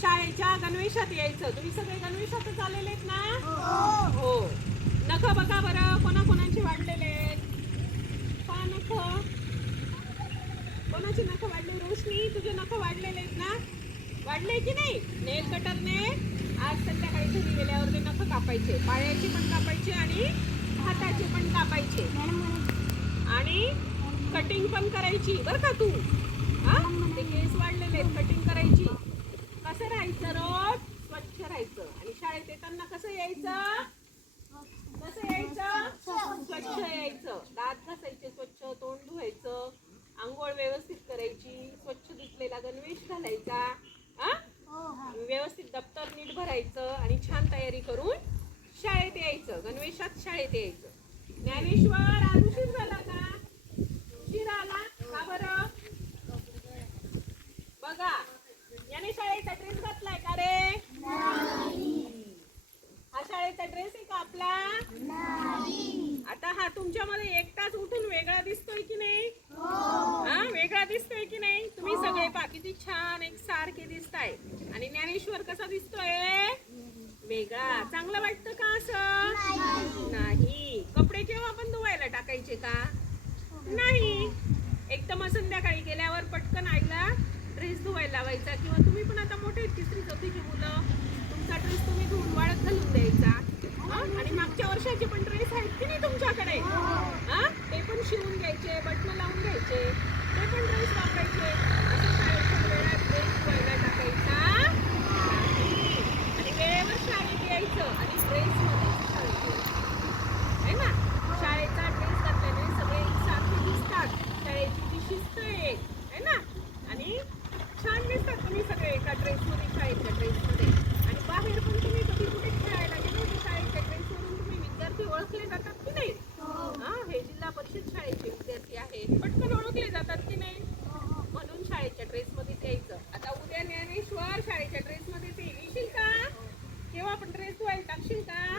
शाळेच्या गणवेशात यायचं. तुम्ही सगळे गणवेशातच आलेले आहेत ना? हो. नख बघा बरं, कोणाकोणाचे वाढलेले आहेत? पहा नख. कोणाचे नख वाढले? रोशनी, तुझे नख वाढलेले आहेत ना? वाढले की नाही? नेल कटरने आज संध्याकाळी घरी गेल्यावर ते नख कापायचे. पायाचे पण कापायचे आणि हाताचे पण कापायचे आणि कटिंग पण करायची बरं का तू. हा, ते केस वाढलेले आहेत, कटिंग करायची. कसं राहायचं? रोज स्वच्छ राहायचं. आणि शाळेत येताना कसं यायचं? कसं यायचं? स्वच्छ यायचं. दात घासायचे स्वच्छ, तोंड धुवायचं, आंघोळ व्यवस्थित करायची, स्वच्छ धुतलेला गणवेश घालायचा, व्यवस्थित दप्तर नीट भरायचं आणि छान तयारी करून शाळेत यायचं. गणवेशात शाळेत यायचं. ज्ञानेश्वर, आज उशीर झाला का? उशीर आला का बरं? बघा, याने शाळेचा ड्रेस घातलाय का रे? हा शाळेचा ड्रेस आहे का आपला? आता हा तुमच्यामध्ये एकटाच उठून वेगळा दिसतोय की नाही? हा, वेगळा दिसतोय की नाही? तुम्ही सगळे पहा किती छान एक सारखे दिसताय. आणि ज्ञानेश्वर कसा दिसतोय? वेगळा. चांगलं वाटतं का असं? नाही. कपडे केव्हा पण धुवायला टाकायचे का? नाही. एकदम संध्याकाळी गेल्यावर पटकन आईला ड्रेस धुवायला लावायचा. किंवा तुम्ही पण आता मोठे 3री 4थीची मुलं, तुमचा ड्रेस तुम्ही धुवून वाळत घालून द्यायचा. आणि मागच्या वर्षाचे पण ड्रेस आहेत की नाही तुमच्याकडे? ते पण शिवून घ्यायचे, बटणं लावून घ्यायचे, ते पण ड्रेस वापरायचे. असं शाळेच्या वेळात ड्रेस धुवायला टाकायचा नाही. आणि वेळेवर शाळेत यायचं आणि ड्रेसमध्ये शाळेत आहे ना. शाळेचा ड्रेस घातल्याने सगळे एकसारखे दिसतात. शाळेची जी शिस्त आहे ना, आणि छान दिसतात तुम्ही सगळे एका ड्रेसमध्ये, शाळेच्या ड्रेसमध्ये. आणि बाहेर पण तुम्ही कधी कुठे खेळायला गेलो तर शाळेच्या ड्रेसवरून तुम्ही विद्यार्थी ओळखले जातात की नाही? हे जिल्हा परिषद शाळेचे विद्यार्थी आहेत, पटकन ओळखले जातात की नाही? म्हणून शाळेच्या ड्रेसमध्येच यायचं. आता उद्या ज्ञानेश्वर शाळेच्या ड्रेसमध्येच येशील का? केव्हा पण ड्रेस धुवायला टाकशील का?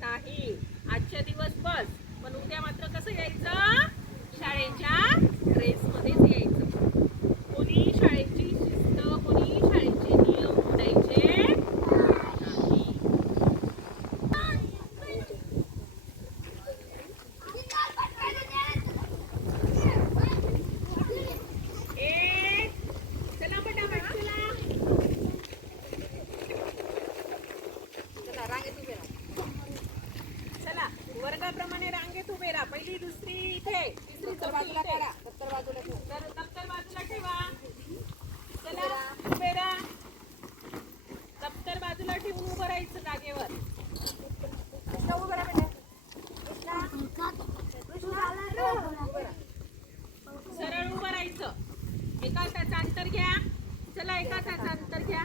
नाही. आजच्या दिवस बस, पण उद्या मात्र कसं यायचं? शाळेच्या ड्रेसमध्येच यायचं. कोणी शाळेची शिस्त, कोणी शाळेचे नियम मोडायचे नाही. चला पटापट चला. चला रांगेत उभे राहा. चला वर्गाप्रमाणे रांगेत उभे राहा. पहिली, दुसरी इथे, तिसरी बाजूला काढा. दप्तर बाजूला ठेवा. दप्तर बाजूला ठेवा. चला उभे राहा. दप्तर बाजूला ठेवून उभं राहायचं जागेवर. सरळ उभं राहायचं. एका हाताचं अंतर घ्या. चला एका हाताचं अंतर घ्या.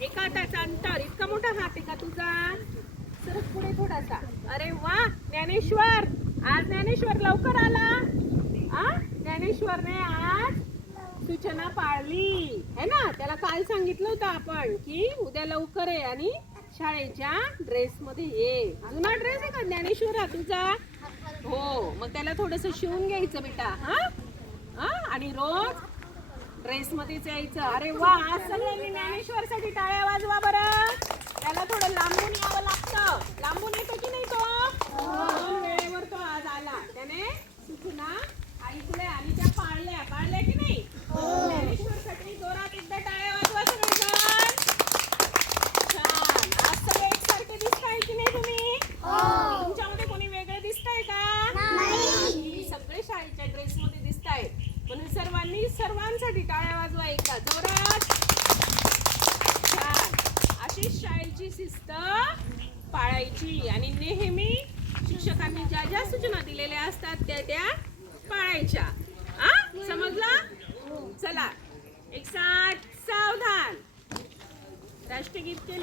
एका हाताचं अंतर. इतका मोठा हात आहे का तुझा? सरक पुढे थोडासा. अरे वा ज्ञानेश्वर, आज ज्ञानेश्वर लवकर आला. ज्ञानेश्वरने आज सूचना पाळली है ना. त्याला काल सांगितलं होतं आपण की उद्या लवकर आहे आणि शाळेच्या ड्रेसमध्ये ये. जुना ड्रेस आहे का ज्ञानेश्वर हा तुझा? हो, मग त्याला थोडंसं शिवून घ्यायचं बेटा. आणि रोज ड्रेसमध्येच यायचं. अरे वा, आज सगळ्यांनी ज्ञानेश्वरसाठी टाळ्या वाजवा बरं. त्याला थोडं लांबून यावं लागतं. लांबून येतो की नाही तो? वेळेवर तो आज आला. त्याने सूचना ऐकल्या आणि त्या पाळल्या की नाही? ज्ञानेश्वरसाठी जोरात एकदा टाळ्या वाजवा सगळेजण. छान. आज सगळे एकसारखे दिसताय की नाही तुम्ही? तुमच्यामध्ये कोणी वेगळे दिसताय का? नाही. सगळे शाळेच्या ड्रेसमध्ये दिसताय. म्हणून सर्वांनी सर्वांसाठी टाळ्या वाजवा एकदा जोरात. छान. अशीच शाळेची शिस्त पाळायची आणि नेहमी शिक्षकांनी ज्या ज्या सूचना दिलेल्या असतात त्या पाळायच्या. समजला? चला एक साथ सावधान. राष्ट्रगीत केले.